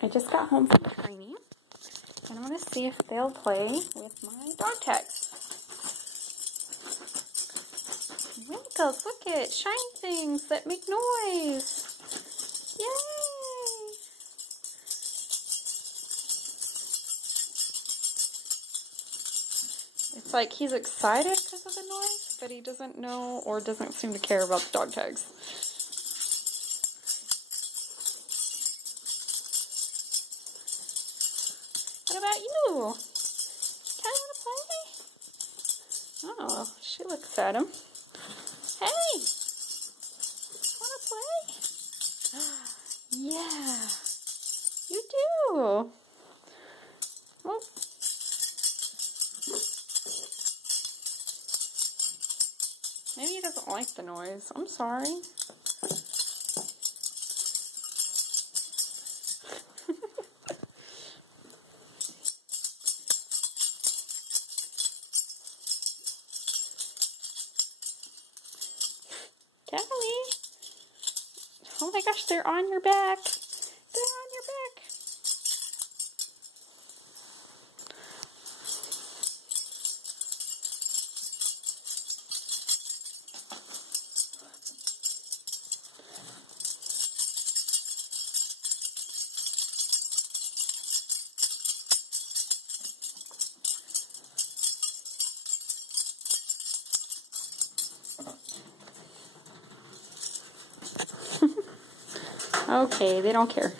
I just got home from training, and I'm going to see if they'll play with my dog tags. Winkles, look at shiny things that make noise. Yay! It's like he's excited because of the noise, but he doesn't know or doesn't seem to care about the dog tags. What about you? Kind of want to play? Oh, she looks at him. Hey! Want to play? Yeah, you do. Oh. Maybe he doesn't like the noise. I'm sorry. Callie. Oh my gosh, they're on your back. They're on your back. Okay, they don't care.